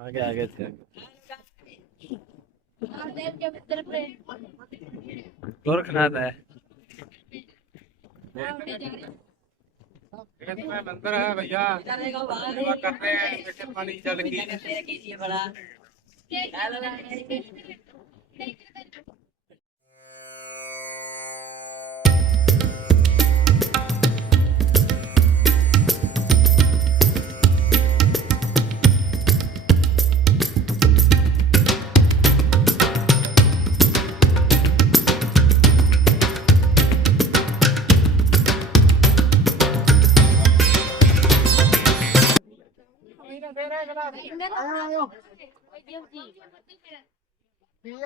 आगे आगे थे। गोरखनाथ है मंदिर है भैया कर रहे हैं जैसे पानी जल की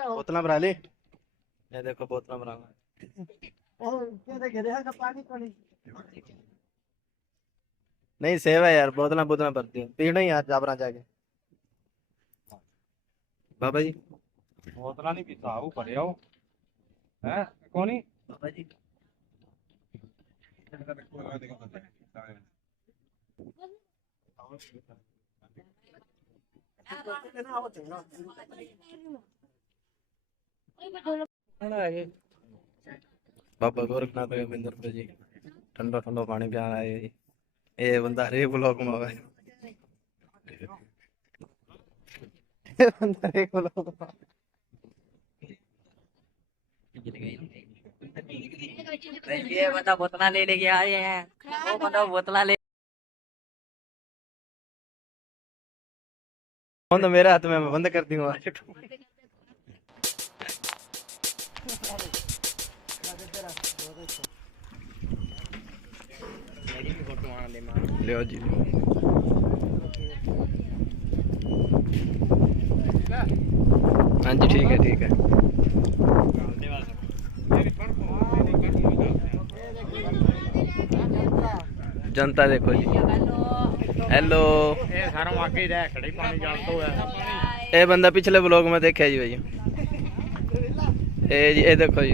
बोतल भरा ले? ये देखो बोतल भरा नहीं सेवा यार बोतल बोतल भरती है पीना ही यार जाबरा जाके। बाबा जी। बोतला नहीं पीता वो भरे हो। है कौन ही? बाबा जी। बाबा गोरखनाथ रविंद्र पे जी, ठंडा ठंडा पानी पिया रहा है ये बंदा हरे ब्लॉक में होगा बंदा हरे ब्लॉक में ये बंदा बोतला ले लेके आए हैं। वो बंदा बोतला ले फ़ोन तो मेरे हाथ में मैं बंद कर दूँगा लियो जी हाँ जी ठीक है ठीक है जनता देखो जी हेलो ये सारा आगे ही रह खड़े पानी जाल तो है ये बंदा पिछले ब्लॉग में देखा जी भाई ये जी ये देखो जी